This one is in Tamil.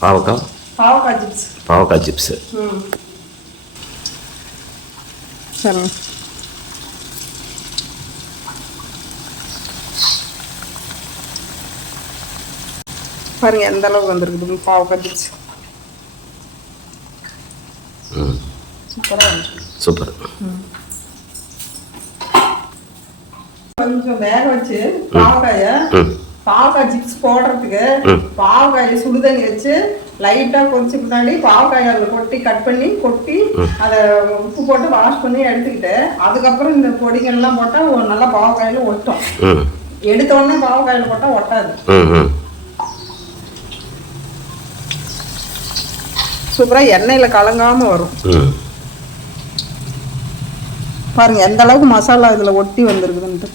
பாவக்காய் பாவக்காய் சிப்ஸ் பாவக்காய் சிப்ஸு சரிங்க பாருங்க எந்த அளவுக்கு வந்திருக்குது பாவக்காய் சிப்ஸ் சூப்பர் கொஞ்சம் வேக வச்சு பாவக்காய பாவக்காய் சிப்ஸ் போடுறதுக்கு. பாவக்காயை சுடுதண்ணி வச்சு லைட்டா கொதிச்சு பின்னாடி பாவக்காயை அதில் கொட்டி கட் பண்ணி கொட்டி அதை உப்பு போட்டு வாஷ் பண்ணி எடுத்துக்கிட்டு அதுக்கப்புறம் இந்த பொடிகள்லாம் போட்டால் நல்லா பாவக்காயில ஒட்டும். எடுத்த உடனே பாவக்காயில போட்டா ஒட்டாது. ம் ம். சூப்பரா எண்ணெயில கலங்காம வரும். பாருங்க எந்த அளவுக்கு மசாலா இதுல ஒட்டி வந்திருக்குதுன்ட்டு.